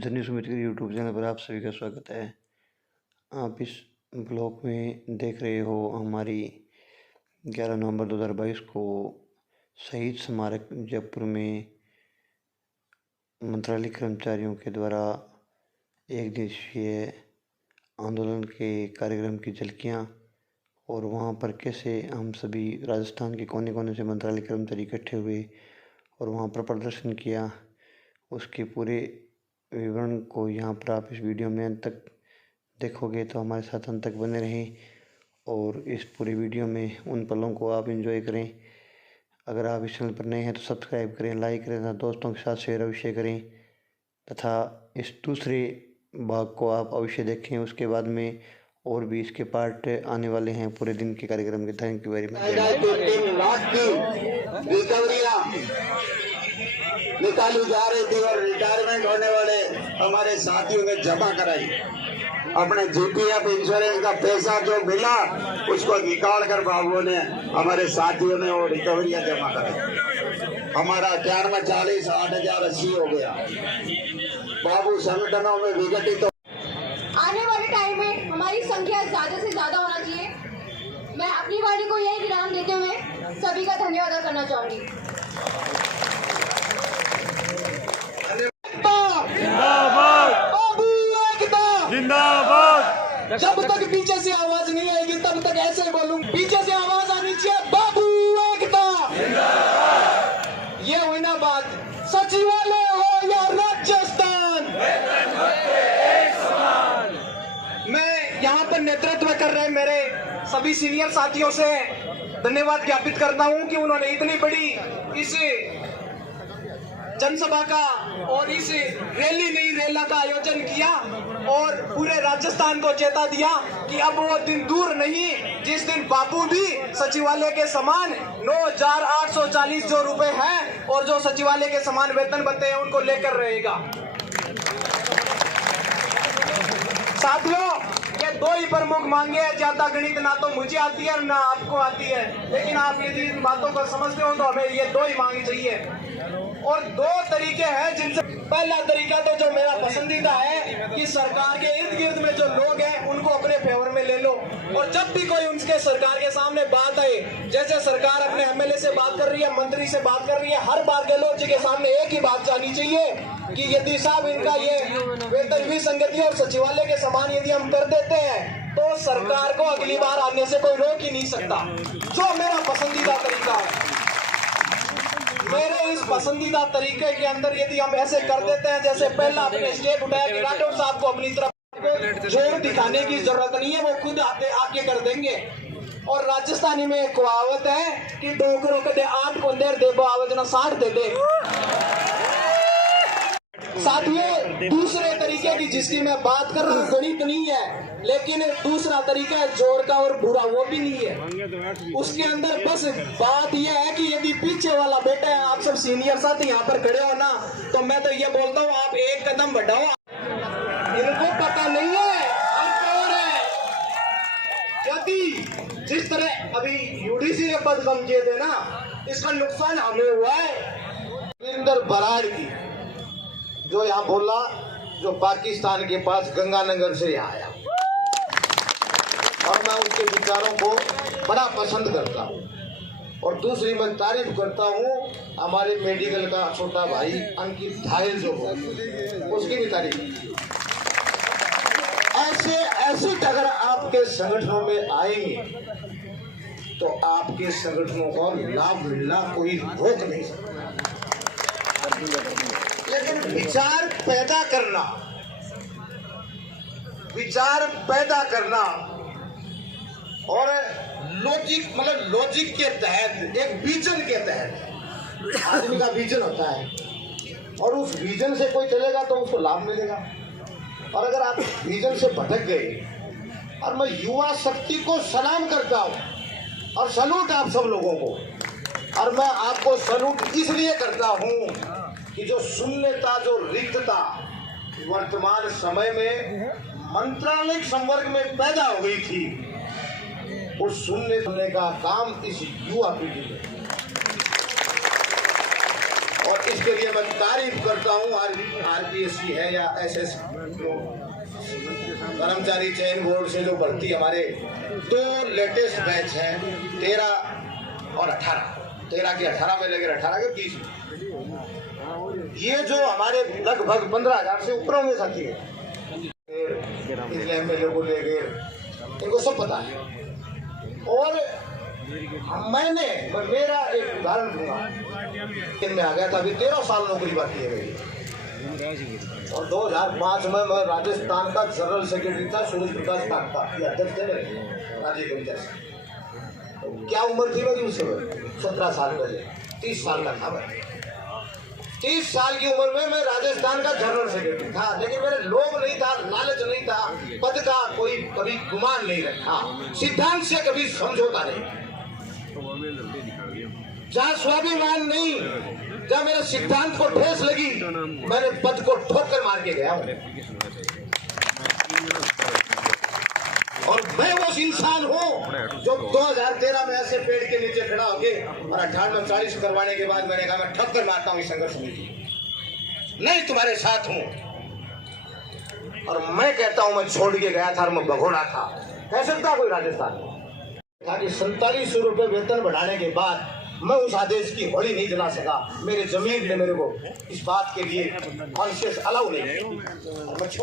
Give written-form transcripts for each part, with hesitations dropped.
जननी सुमित के YouTube channel पर आप सभी का स्वागत है। आप इस ब्लॉग में देख रहे हो हमारी 11 नवंबर 2022 को शहीद स्मारक जयपुर में मंत्रालय कर्मचारियों के द्वारा एक दिवसीय आंदोलन के कार्यक्रम की झलकियाँ और वहाँ पर कैसे हम सभी राजस्थान के कोने कोने से मंत्रालय कर्मचारी इकट्ठे हुए और वहाँ पर प्रदर्शन किया, उसके पूरे विवरण को यहाँ पर आप इस वीडियो में अंत तक देखोगे तो हमारे साथ अंत तक बने रहें और इस पूरे वीडियो में उन पलों को आप एंजॉय करें। अगर आप इस चैनल पर नए हैं तो सब्सक्राइब करें, लाइक करें तथा दोस्तों के साथ शेयर अवश्य करें तथा इस दूसरे भाग को आप अवश्य देखें। उसके बाद में और भी इसके पार्ट आने वाले हैं पूरे दिन के कार्यक्रम के। Thank you very much. निकाली जा रही थी और रिटायरमेंट होने वाले हमारे साथियों ने जमा कराई। अपने जीपीएफ इंश्योरेंस का पैसा जो मिला उसको निकाल कर बाबुओं ने, हमारे साथियों ने वो रिकवरियां जमा कराई। हमारा 40 8,080 हो गया। बाबू संगठनों में विघटित आने वाले टाइम में हमारी संख्या ज्यादा से ज्यादा होना चाहिए। मैं अपनी वाणी को यही विराम देते हुए सभी का धन्यवाद करना चाहूंगी। जिंदाबाद। जब तक पीछे से आवाज नहीं आएगी तब तक ऐसे ही बोलूं। पीछे से आवाज आनी चाहिए, बाबू एकता। ये हुई ना बात। सचिवालय हो या राजस्थान, मैं यहाँ पर नेतृत्व कर रहे मेरे सभी सीनियर साथियों से धन्यवाद ज्ञापित करता हूँ कि उन्होंने इतनी बड़ी इस जनसभा का और इस रैली नहीं रेला का आयोजन किया और पूरे राजस्थान को चेता दिया कि अब वो दिन दूर नहीं जिस दिन बापू भी सचिवालय के समान 9,840 जो रुपए हैं और जो सचिवालय के समान वेतन बनते हैं उनको लेकर रहेगा। साथियों, ये दो ही प्रमुख मांगे हैं। ज्यादा गणित ना तो मुझे आती है ना आपको आती है, लेकिन आप यदि इन बातों को समझते हो तो हमें ये दो ही मांग चाहिए। और दो तरीके हैं जिनसे पहला तरीका तो जो मेरा पसंदीदा है कि सरकार के इर्द गिर्द में जो लोग हैं उनको अपने फेवर में ले लो और जब भी कोई उनके सरकार के सामने बात आए, जैसे सरकार अपने एमएलए से बात कर रही है, मंत्री से बात कर रही है, हर बार गहलोत जी के सामने एक ही बात जानी चाहिए कि यदि साहब इनका ये वेतन विसंगति और सचिवालय के समान यदि हम कर देते हैं तो सरकार को अगली बार आने से कोई रोक ही नहीं सकता। जो मेरा पसंदीदा तरीका है, मेरे इस पसंदीदा तरीके के अंदर यदि हम ऐसे कर देते हैं, जैसे पहला अपने स्टेट उठाया कि राठौर साहब को अपनी तरफ जोर दिखाने की जरूरत नहीं है, वो खुद आके कर देंगे। और राजस्थानी में एक कहावत है कि डोगरों के दे 8 को देर दे आवाज ना 60 दे दे। साथियों, दूसरे तरीके की जिसकी मैं बात कर रहा हूँ गणित नहीं है, लेकिन दूसरा तरीका है जोड़ का और बुरा वो भी नहीं है। उसके अंदर बस बात यह है कि यदि पीछे वाला बेटा है, आप सब सीनियर साथी यहाँ पर खड़े हो ना, तो मैं तो ये बोलता हूँ आप एक कदम बढ़ाओ। इनको पता नहीं है हम कौन है। यदि जिस तरह अभी यूडीसी के पद कम किए थे ना, इसका नुकसान हमें हुआ है। वीरेंद्र बराड़ की जो यहाँ बोला, जो पाकिस्तान के पास गंगानगर से आया, और मैं उनके विचारों को बड़ा पसंद करता हूँ। और दूसरी मैं तारीफ करता हूँ हमारे मेडिकल का छोटा भाई अंकित धायल जो उसकी भी तारीफ। ऐसे अगर आपके संगठनों में आएंगे तो आपके संगठनों को लाभ मिलना कोई रोक नहीं सकता। लेकिन विचार पैदा करना और लॉजिक के तहत, एक विजन के तहत आदमी का विजन होता है और उस विजन से कोई चलेगा तो उसको लाभ मिलेगा। और अगर आप विजन से भटक गए, और मैं युवा शक्ति को सलाम करता हूँ और सलूट आप सब लोगों को, और मैं आपको सलूट इसलिए करता हूँ कि जो शून्यता, जो रिक्तता वर्तमान समय में मंत्रालय संवर्ग में पैदा हो गई थी, उस सुनने का काम इस युवा पीढ़ी में, और इसके लिए मैं तारीफ करता हूँ। आरपीएससी है या एसएस कर्मचारी चयन बोर्ड से जो भर्ती हमारे 2 लेटेस्ट बैच हैं, 13 और 18, 13 के 18 में लगे, 18 के 20 में। ये जो हमारे लगभग 15,000 से ऊपर में साथी है, एमएलए को लेके इनको सब पता है। और मेरा एक उदाहरण दूंगा, में आ गया था, अभी 13 साल नौकरी बाकी है मेरी, और 2005 में मैं राजस्थान का जनरल सेक्रेटरी था, सूरज प्रकाश का अध्यक्ष थे राजीव गंजा से। तो क्या उम्र थी मेरी उससे, 17 साल पहले, 30 साल का था मैं। 30 साल की उम्र में मैं राजस्थान का जनरल सेक्रेटरी था, लेकिन मेरे लोभ नहीं था, लालच नहीं था, पद का कोई कभी गुमान नहीं रखा, सिद्धांत से कभी समझौता नहीं, जहाँ स्वाभिमान नहीं, जहाँ मेरे सिद्धांत को ठेस लगी, मैंने पद को ठोकर मार के गया हूँ। और मैं वो इंसान हूँ जो 2013 में ऐसे पेड़ के नीचे खड़ा होके और 18 में 40 करवाने के बाद मैंने कहा मैं ठक्कर मारता हूँ इस संघर्ष समिति, नहीं तुम्हारे साथ हूँ। और मैं कहता हूँ मैं छोड़ के गया था और मैं भगोड़ा था, कह सकता कोई राजस्थान में था कि 4700 रुपये वेतन बढ़ाने के बाद मैं उस आदेश की होली नहीं जला सका। मेरे जमीन ने मेरे को इस बात के लिए कॉन्शियस अलाउ नहीं किया,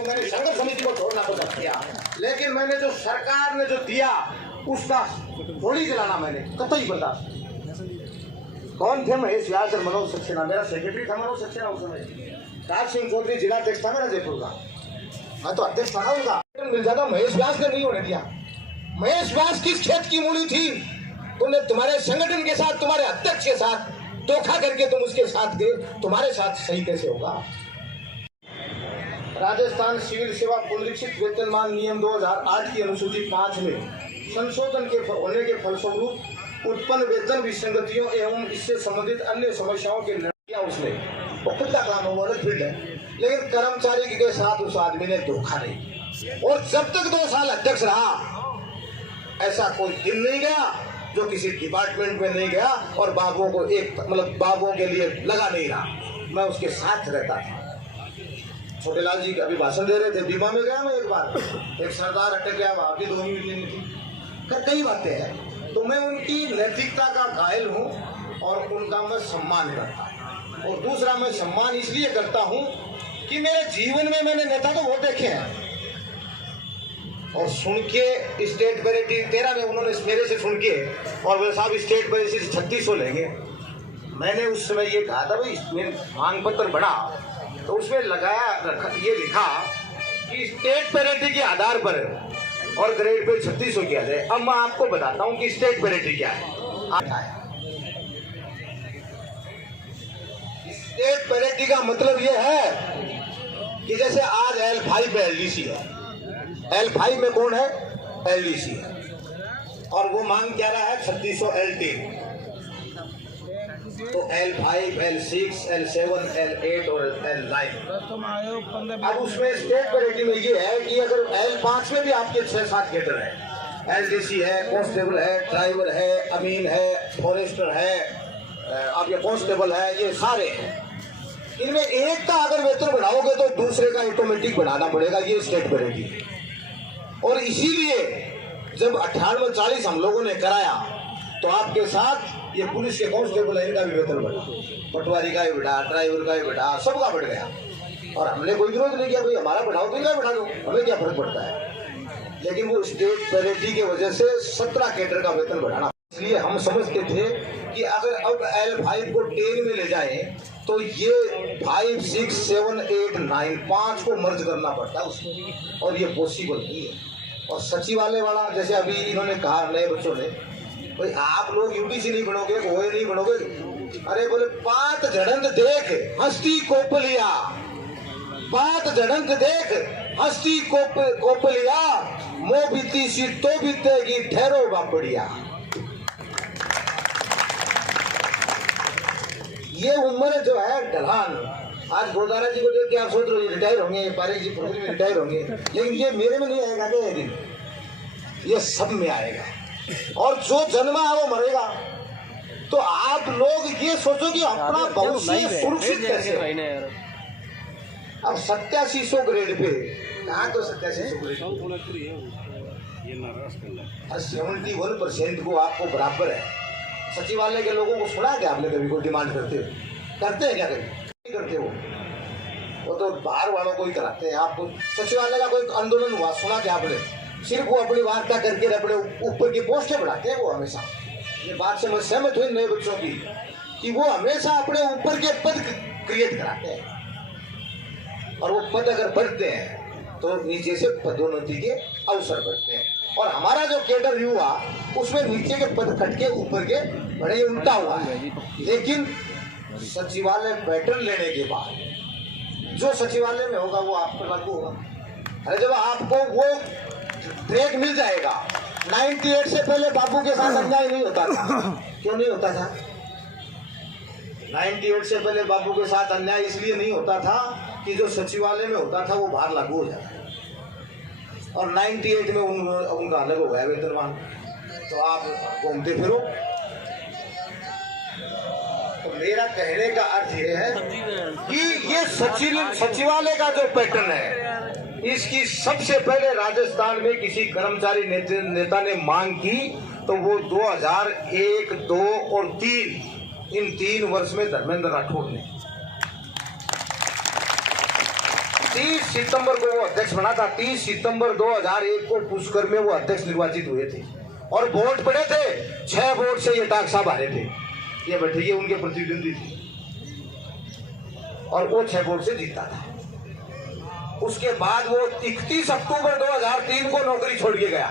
मैंने संघर्ष समिति को छोड़ना पसंद किया, लेकिन मैंने जो सरकार ने जो दिया उसका होली जलाना मैंने कतई बर्दाश्त। कौन थे? महेश व्यास और मनोज सक्सेना, मेरा सेक्रेटरी था मनोज सक्सेना उस समय, राज सिंह चौधरी जिला अध्यक्ष था मेरा जयपुर का, मैं तो अध्यक्ष था उनका, मिल जाता, महेश व्यास ने नहीं होने दिया। महेश व्यास किस खेत की मूली थी? तुमने तुम्हारे संगठन के साथ, तुम्हारे अध्यक्ष के साथ धोखा करके तुम उसके साथ गए, तुम्हारे साथ सही कैसे होगा? राजस्थान सिविल सेवा पुनरीक्षित वेतनमान नियम 2008 की अनुसूची 5 में संशोधन के होने के फलस्वरूप उत्पन्न वेतन विसंगतियों एवं इससे संबंधित अन्य समस्याओं के निर्णय उसने खुद का काम हुआ फील्ड है, लेकिन कर्मचारी के साथ उस आदमी ने धोखा नहीं। और जब तक 2 साल अध्यक्ष रहा, ऐसा कोई दिन नहीं गया जो किसी डिपार्टमेंट में नहीं गया और बाबुओं को बाबुओं के लिए लगा नहीं रहा, मैं उसके साथ रहता था। छोटेलाल जी अभी भाषण दे रहे थे, बीमा में गया मैं एक बार, एक सरदार अटक गया, वहां भी 2 मीटिंग थी, कई बातें हैं। तो मैं उनकी नैतिकता का घायल हूँ और उनका मैं सम्मान करता हूँ। और दूसरा, मैं सम्मान इसलिए करता हूँ कि मेरे जीवन में मैंने नेता तो वो देखे हैं, और सुन के स्टेट पैरिटी 13 में उन्होंने मेरे से सुन के, और वे साहब स्टेट पैरिटी से 3600 लेंगे। मैंने उस समय ये कहा था भाई मेरे मांग पत्र बना, तो उसमें ये लिखा कि स्टेट पैरिटी के आधार पर और ग्रेड पे 3600 किया जाए। अब मैं आपको बताता हूँ कि स्टेट पैरिटी क्या है। स्टेट पैरिटी का मतलब ये है कि जैसे आज L5 पे LDC है, L5 में कौन है? LDC है, और वो मांग क्या रहा है? 3600 L10। तो L5, L6, L7, L8 और L9। अब उसमें स्टेट पैरिटी में ये है कि अगर L5 में भी आपके 6-7 कैडर है, LDC है, कांस्टेबल है, ड्राइवर है, अमीन है, फॉरेस्टर है, आपके कांस्टेबल है, ये सारे हैं। इनमें एक का अगर वेतन बढ़ाओगे तो दूसरे का ऑटोमेटिक बढ़ाना पड़ेगा, ये स्टेट पैरिटी है। और इसीलिए जब 18 में 40 हम लोगों ने कराया, तो आपके साथ ये पुलिस के कांस्टेबल है, इनका भी वेतन बढ़ा, पटवारी का भी बढ़ा, ड्राइवर का भी बढ़ा, सबका बढ़ गया। और हमने कोई विरोध नहीं किया, भाई हमारा बढ़ाओ तो इनका बढ़ा दो, हमें क्या फर्क पड़ता है। लेकिन वो स्टेट पैरिटी की वजह से 17 कैडर का वेतन बढ़ाना, इसलिए हम समझते थे कि अगर अब L5 को 10 में ले जाए तो ये 5, 6, 7, 8, 9 5 को मर्ज करना पड़ता है उसको, और ये पॉसिबल नहीं है। और सचिवालय वाला, जैसे अभी इन्होंने कहा नए बच्चों ने, भाई आप लोग यूडीसी नहीं बनोगे, ओए नहीं बनोगे, अरे बोले पात झड़ंत देख हस्ती कोपलिया, पात झड़ंत देख हस्ती कोपलिया, मो बीती सी तो बीतेगी ठहरो बापड़िया। ये उम्र जो है ढलान, आज गोदारा जी को देख के आप सोच रहे हो रिटायर होंगे, पारेख जी फरवरी में रिटायर होंगे, लेकिन ये मेरे में नहीं आएगा क्या दिन, ये सब में आएगा। और जो जन्मा है वो मरेगा। तो आप लोग ये सोचो कि अपना भविष्य सुरक्षित कैसे है। अब 8700 ग्रेड पे कहाँ तो 8700 ग्रेड 71% को आपको बराबर है। सचिवालय के लोगों को सुना क्या आपने कभी कोई डिमांड करते हैं क्या कभी नहीं करते वो तो बाहर वालों को ही कराते हैं। आपको सचिवालय का कोई आंदोलन हुआ सुना क्या आपने? सिर्फ वो अपनी वार्ता करके अपने ऊपर की पोस्टें बढ़ाते हैं वो हमेशा। ये बात से मैं सहमत हुई नए बच्चों की कि वो हमेशा अपने ऊपर के पद क्रिएट कराते हैं और वो पद अगर बढ़ते हैं तो नीचे से पदोन्नति के अवसर बढ़ते हैं। और हमारा जो कैडर युवा उसमें नीचे के पद कट के ऊपर के बड़े उल्टा हुआ है। लेकिन सचिवालय पैटर्न लेने के बाद जो सचिवालय में होगा वो आप पर लागू होगा। अरे जब आपको वो ट्रैक मिल जाएगा, 98 से पहले बाबू के साथ अन्याय नहीं होता था। क्यों नहीं होता था? 98 से पहले बाबू के साथ अन्याय इसलिए नहीं होता था कि जो सचिवालय में होता था वो बाहर लागू हो जाता। और 98 में उनका अलग हो गया वेतनमान। तो आप घूमते फिरो। तो मेरा कहने का अर्थ यह है कि ये सचिवालय का जो पैटर्न है इसकी सबसे पहले राजस्थान में किसी कर्मचारी नेता ने मांग की तो वो 2001, 2 और 3 इन 3 वर्ष में धर्मेंद्र राठौड़ ने 30 सितंबर को वो अध्यक्ष बना था। 30 सितंबर 2001 को पुष्कर में वो अध्यक्ष निर्वाचित हुए थे और वोट पड़े थे। 6 वोट से ये टाक साहब हारे थे। ये बैठे ये उनके प्रतिद्वंदी थे और वो 6 वोट से जीता था। उसके बाद वो 31 अक्टूबर 2003 को नौकरी छोड़ के गया।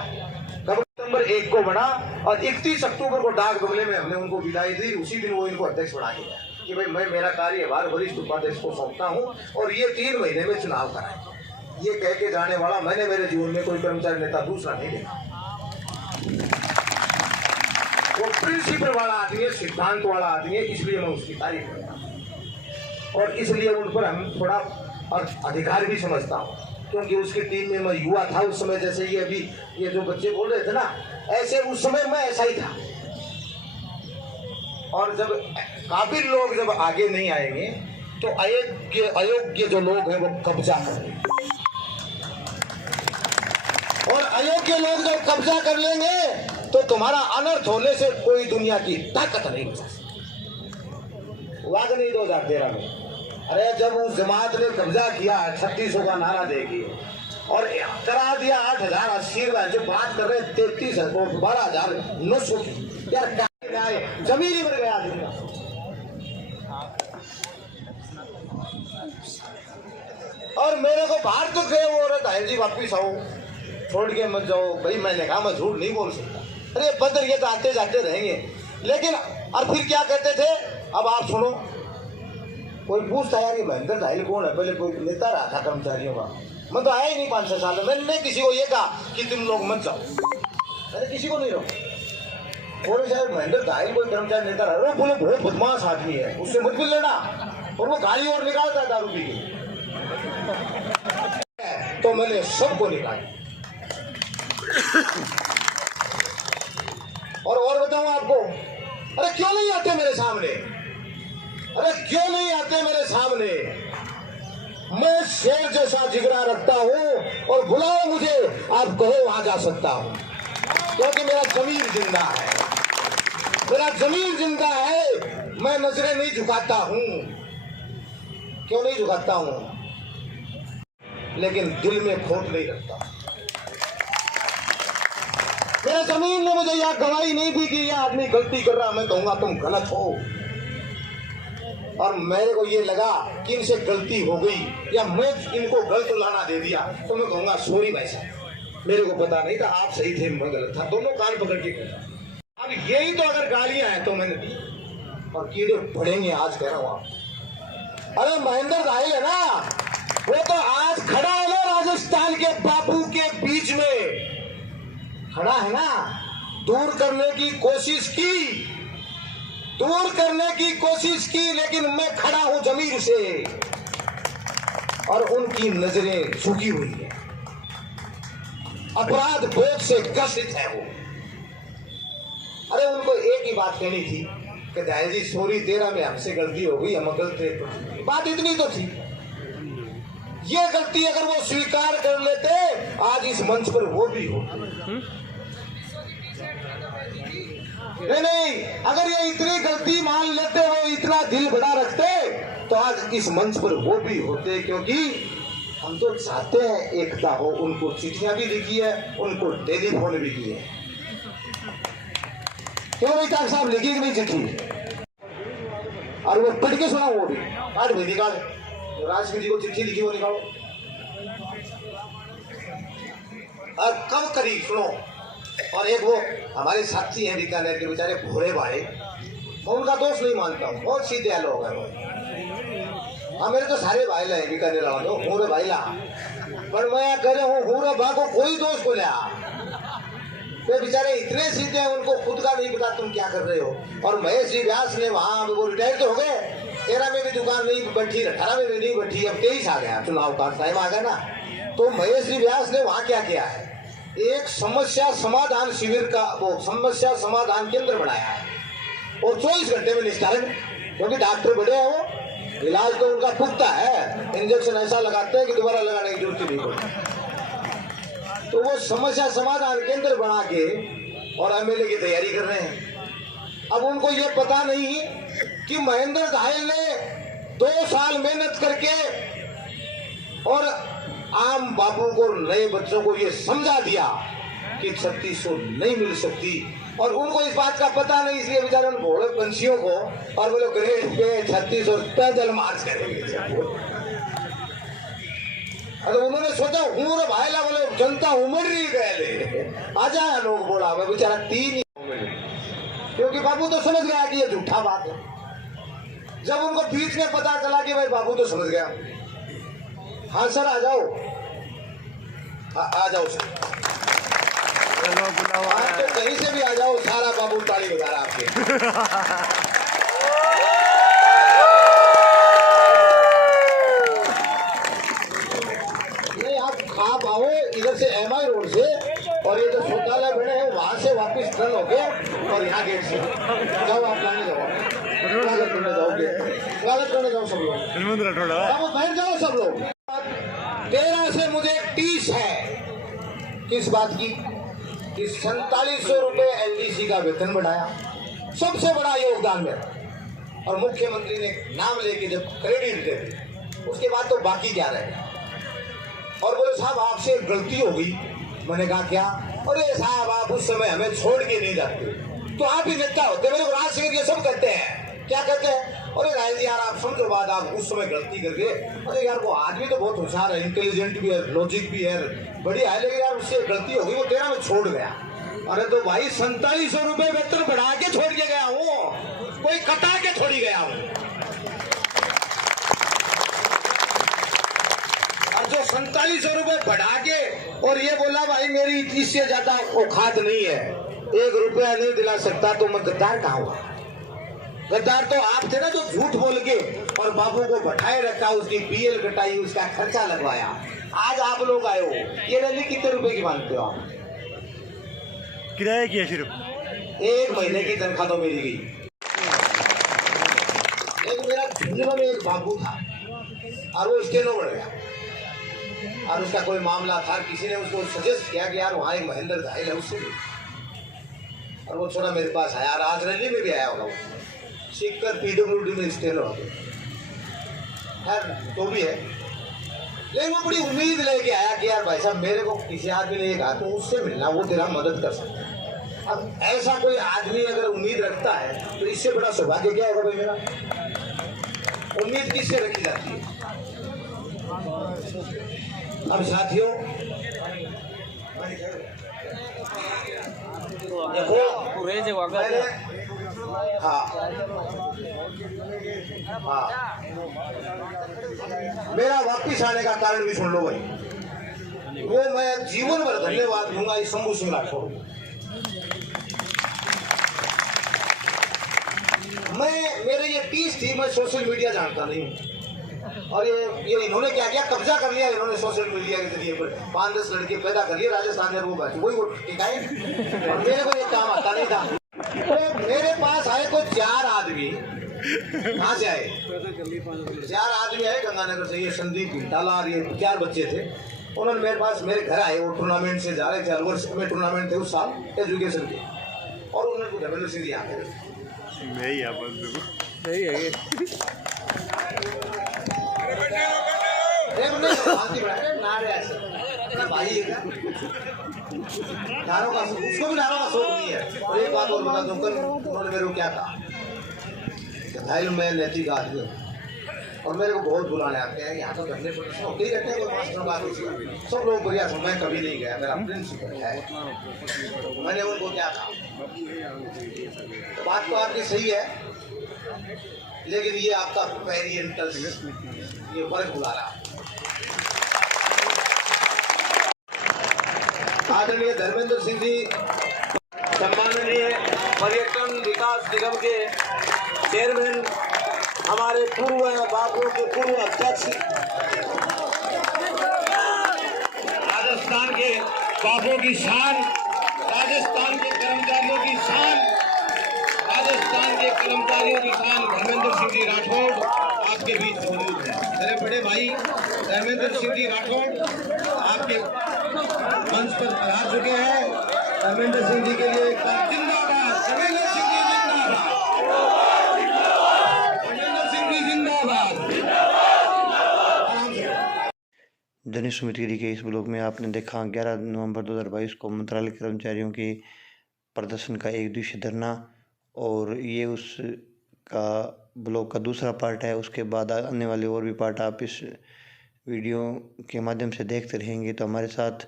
कब? सितंबर 1 को बना और 31 अक्टूबर को डाक बंगले में हमने उनको विदाई दी। उसी दिन वो इनको अध्यक्ष बना के गया कि भाई मैं मेरा कार्यभार वरिष्ठ उपाध्यक्ष को सौंपता हूँ और ये 3 महीने में चुनाव कराएं। ये कह के जाने वाला मैंने मेरे जीवन में कोई कर्मचारी नेता दूसरा नहीं देखा। वो प्रिंसिपल वाला आदमी है, सिद्धांत वाला आदमी है, इसलिए मैं उसकी तारीफ करता हूँ और इसलिए उन पर हम थोड़ा और अधिकार भी समझता हूँ क्योंकि उसकी टीम में मैं युवा था उस समय। जैसे ये अभी ये जो बच्चे बोल रहे थे ना, ऐसे उस समय मैं ऐसा ही था। और जब काबिल लोग जब आगे नहीं आएंगे तो अयोग्य जो लोग हैं वो कब्जा करेंगे और अयोग्य लोग जब कब्जा कर लेंगे तो तुम्हारा अनर्थ होने से कोई दुनिया की ताकत नहीं बचा सकती। वागनी 2013 में अरे जब उस जमात ने कब्जा किया 3600 का नारा देके और करा दिया 8080 जो बात कर रहे 12,900 की यार जमीन ही बढ़ गया दुनिया। और मेरे को बाहर तो गए वो राहिल जी वापिस आओ छोड़ के मत जाओ। भाई मैंने कहा मैं झूठ नहीं बोल सकता। अरे बदर ये तो आते जाते रहेंगे। लेकिन और फिर क्या कहते थे? अब आप सुनो, कोई पूछता यार ये महेंद्र राहिल कौन है? पहले कोई नेता रहा था कर्मचारियों का। मैं तो आया ही नहीं 5-6 साल में। मैंने किसी को ये कहा कि तुम लोग मत जाओ। मैंने किसी को नहीं रहो। और शायद महेंद्र राहिल कोई कर्मचारी नेता रहा, वो बोले बहुत बदमाश आदमी है, उससे मत कुछ लेना। और वो गाली और निकालता है दारू पी के। तो मैंने सबको निकाला। और बताऊं आपको, अरे क्यों नहीं आते मेरे सामने? अरे क्यों नहीं आते मेरे सामने? मैं शेर जैसा जिगरा रखता हूं और बुलाओ मुझे, आप कहो वहां जा सकता हूं क्योंकि मेरा जमीर जिंदा है। मेरा जमीर जिंदा है। मैं नजरें नहीं झुकाता हूं। क्यों नहीं झुकाता हूं? लेकिन दिल में खोट नहीं रखता। मेरे जमीन ने मुझे यह गवाही नहीं दी कि यह आदमी गलती कर रहा। मैं कहूंगा तुम गलत हो और मेरे को ये लगा कि इनसे गलती हो गई या मैं इनको गलत लाना दे दिया तो मैं कहूंगा सॉरी भाई साहब, मेरे को पता नहीं था, आप सही थे, मैं गलत था। दोनों कान पकड़ के कहता। अब यही तो अगर गालियां हैं तो मैंने दी और कीड़े पड़ेंगे। आज कह रहा हूं आप। अरे महेंद्र राहिल है ना, वो तो आज खड़ा है ना राजस्थान के बापू के बीच में खड़ा है ना। दूर करने की कोशिश की, लेकिन मैं खड़ा हूं जमीर से और उनकी नजरें झुकी हुई है। अपराध बोध से ग्रसित है वो। अरे उनको एक ही बात कहनी थी कि दयाल जी सॉरी 13 में हमसे गलती हो गई, हम गलत थे, बात इतनी तो थी। ये गलती अगर वो स्वीकार कर लेते आज इस मंच पर वो भी होते। नहीं, अगर ये इतनी गलती मान लेते, वो इतना दिल बड़ा रखते तो आज इस मंच पर वो भी होते। क्योंकि हम तो चाहते हैं एकता हो। उनको चिट्ठियां भी लिखी है, उनको टेलीफोन भी किए। क्यों भाई डॉक्टर साहब लिखी कि नहीं चिट्ठी? और वो पढ़ के सुना, वो भी आज भाई निकाल राजगीर जी को चिट्ठी लिखी, वो निकालो। और कब करी सुनो। और एक वो हमारे साथी हैं बीकानेर के बेचारे भोरे भाड़े, मैं उनका दोस्त नहीं मानता हूँ, बहुत सीधे लोग हैं वो। हाँ मेरे तो सारे भाई लाए बीकानेर वाले, हूरे भाई ला, पर मैं कह रहा हूँ हूरे भा को कोई दोस्त को लिया। वे बेचारे इतने सीधे हैं, उनको खुद का नहीं पता तुम क्या कर रहे हो। और महेश जी व्यास ने वहाँ वो रिटायर तो हो गए, 13 में भी दुकान नहीं बैठी, 18 में भी नहीं बैठी, अब 23 आ गया, चुनाव का टाइम आ गया ना। तो महेश जी व्यास ने वहाँ क्या किया है, एक समस्या समाधान शिविर का वो समस्या समाधान केंद्र बनाया है और 24 घंटे में निस्तारण। क्योंकि डॉक्टर बड़े हैं, वो इलाज तो उनका पुख्ता है, इंजेक्शन ऐसा लगाते हैं कि दोबारा लगाने की जरूरत नहीं पड़ती। तो वो समस्या समाधान केंद्र बना के और एमएलए की तैयारी कर रहे हैं। अब उनको ये पता नहीं कि महेंद्र धायल ने 2 साल मेहनत करके और आम बाबू को, नए बच्चों को ये समझा दिया कि 3600 नहीं मिल सकती। और उनको इस बात का पता नहीं, इसलिए बेचारे उन भोले पंछियों को और बोलो ग्रेड पे 3600 पैदल मार्च करेंगे। अरे उन्होंने सोचा हूँ रे भाई ला, बोले जनता उमड़ रही गए आजा लोग बोला, मैं बेचारा 3 ही उमड़, क्योंकि बाबू तो समझ गया कि ये झूठा बात है। जब उनको बीच में पता चला कि भाई बाबू तो समझ गया, हाँ सर आ जाओ, आ जाओ सर, आप तो कहीं से भी आ जाओ, सारा बाबू ताली बजा रहा आपके। आप आओ इधर से MI रोड से, और ये जो शौचालय बने हैं वहां से वापस टर्न होके और यहाँ गेट से जाओ, आप लाने जाओ, स्वागत करने जाओगे, स्वागत करने जाओ सब लोग, अब बैठ जाओ सब लोग। 13 से मुझे 30 है किस बात की, कि 4700 रुपये LDC का वेतन बढ़ाया, सबसे बड़ा योगदान मेरा। और मुख्यमंत्री ने नाम लेके जब क्रेडिट दे, उसके बाद तो बाकी क्या रहेगा। और बोले साहब आपसे एक गलती हो गई। मैंने कहा क्या? अरे साहब आप उस समय हमें छोड़ के नहीं जाते, तो आप ही नेता होते। मेरे को राजशेखर ये सब कहते हैं, क्या कहते हैं? अरे राज यार आप समझो बात, आप उस समय गलती करके, अरे यार वो आदमी तो बहुत होशियार है, इंटेलिजेंट भी है, लॉजिक भी है, बढ़िया है, लेकिन यार उससे गलती हो गई, वो 13 में छोड़ गया। अरे तो भाई 4700 रुपये वेतन बढ़ा के छोड़ के गया हूँ, कोई कटा के थोड़ी गया हूँ। जो 4700 रुपये बढ़ा के और ये बोला भाई मेरी इससे ज्यादा औकात नहीं है, 1 रुपया नहीं दिला सकता, तो मैं गद्दार कहाँ हुआ? गद्दार तो आप थे ना, जो झूठ बोल के और बाबू को बैठाए रखा, उसकी BL कटाई, उसका खर्चा लगवाया। आज आप लोग आए हो, ये रैली कितने रुपए की मानते हो आप? किराए की है सिर्फ, 1 महीने की तनख्वाह तो मेरी गई। एक मेरा झुंझुनू में एक बाबू था और वो स्टेनो बढ़ गया, और उसका कोई मामला था, किसी ने उसको सजेस्ट किया कि यार वहाँ एक महेंद्र धायल है, उससे भी, और वो छोटा मेरे पास आया, आज रैली में भी आया होगा, वो सीखकर PWD में स्टेनो हो गया, खैर तो भी है। लेकिन वो बड़ी उम्मीद लेके आया कि यार भाई साहब मेरे को किसी आदमी ने कहा तो उससे मिलना, वो तेरा मदद कर सकता है। अब ऐसा कोई आदमी अगर उम्मीद रखता है तो इससे बड़ा सौभाग्य क्या होगा भाई मेरा? उम्मीद किससे रखी जाती है? अब साथियों देखो, मैंने हाँ मेरा वापिस आने का कारण भी सुन लो भाई, वो मैं जीवन भर धन्यवाद दूंगा इस शंभू सिंह राठौड़ को। मेरे ये 30 थी, मैं सोशल मीडिया जानता नहीं हूँ, और ये इन्होंने क्या किया, कब्जा कर लिया इन्होंने सोशल मीडिया के जरिए पर, 5-10 लड़के पैदा कर लिए राजस्थान में, वो वही वो टिकाए, और मेरे को ये काम आता नहीं था। 4 आदमी कहाँ से आए? 4 आदमी आए गंगानगर से। ये संदीप भिंटाला और ये 4 बच्चे थे। उन्होंने मेरे पास मेरे घर आए। वो टूर्नामेंट से जा रहे थे, अलवर में टूर्नामेंट थे उस साल एजुकेशन के, और उन्होंने धर्मेंद्र सिंह यहाँ पे भाई नारों का उसको भी नारों का शौक नहीं है। और एक बात और बता दूं, कल उन्होंने मेरे को क्या कहा, भाई मैं नैतिक आदमी हूँ और मेरे को बहुत बुलाने आते हैं यहाँ तो धरने पर होते ही रहते हैं। कोई मास्टर बात सब लोग बढ़िया, मैं कभी नहीं गया, मेरा प्रिंसिपल है। मैंने उनको क्या कहा, बात तो आपकी सही है, लेकिन ये आपका पेरियंटल ये वर्ग बुला रहा है। आदरणीय धर्मेंद्र सिंह जी, सम्माननीय पर्यटन विकास निगम के चेयरमैन, हमारे पूर्व बाबुओं के पूर्व अध्यक्ष, राजस्थान के बाबुओं की शान, राजस्थान के कर्मचारियों की शान, राजस्थान के कर्मचारियों की शान धर्मेंद्र सिंह जी राठौड़ आपके बीच मौजूद है। मेरे बड़े भाई धर्मेंद्र सिंह जी राठौड़ आपके मंच पर पधार चुके हैं। धर्मेंद्र सिंह जी के लिए जिंदाबाद, धर्मेंद्र सिंह जी जिंदाबाद, धर्मेंद्र सिंह जी जिंदाबाद। जन सुमिति के इस ब्लॉग में आपने देखा 11 नवंबर 2022 को मंत्रालय कर्मचारियों के प्रदर्शन का एक दिवसीय धरना, और ये उसका ब्लॉग का दूसरा पार्ट है। उसके बाद आने वाले और भी पार्ट आप इस वीडियो के माध्यम से देखते रहेंगे। तो हमारे साथ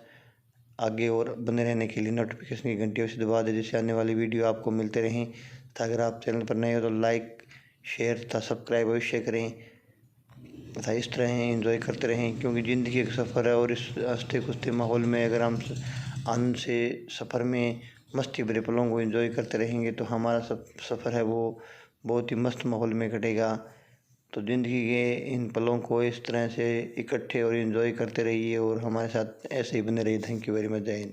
आगे और बने रहने के लिए नोटिफिकेशन की घंटी उसे दबा दें, जिससे आने वाली वीडियो आपको मिलते रहें। तथा अगर आप चैनल पर नए हो तो लाइक, शेयर तथा सब्सक्राइब अवश्य करें तथा इस तरह एंजॉय करते रहें, क्योंकि ज़िंदगी एक सफ़र है और इस हंसते खुशते माहौल में अगर हम आनंद से सफ़र में मस्ती भरे पलों को एंजॉय करते रहेंगे तो हमारा सफ़र है वो बहुत ही मस्त माहौल में कटेगा। तो ज़िंदगी के इन पलों को इस तरह से इकट्ठे और एंजॉय करते रहिए और हमारे साथ ऐसे ही बने रहिए। Thank you very much. जय हिंद।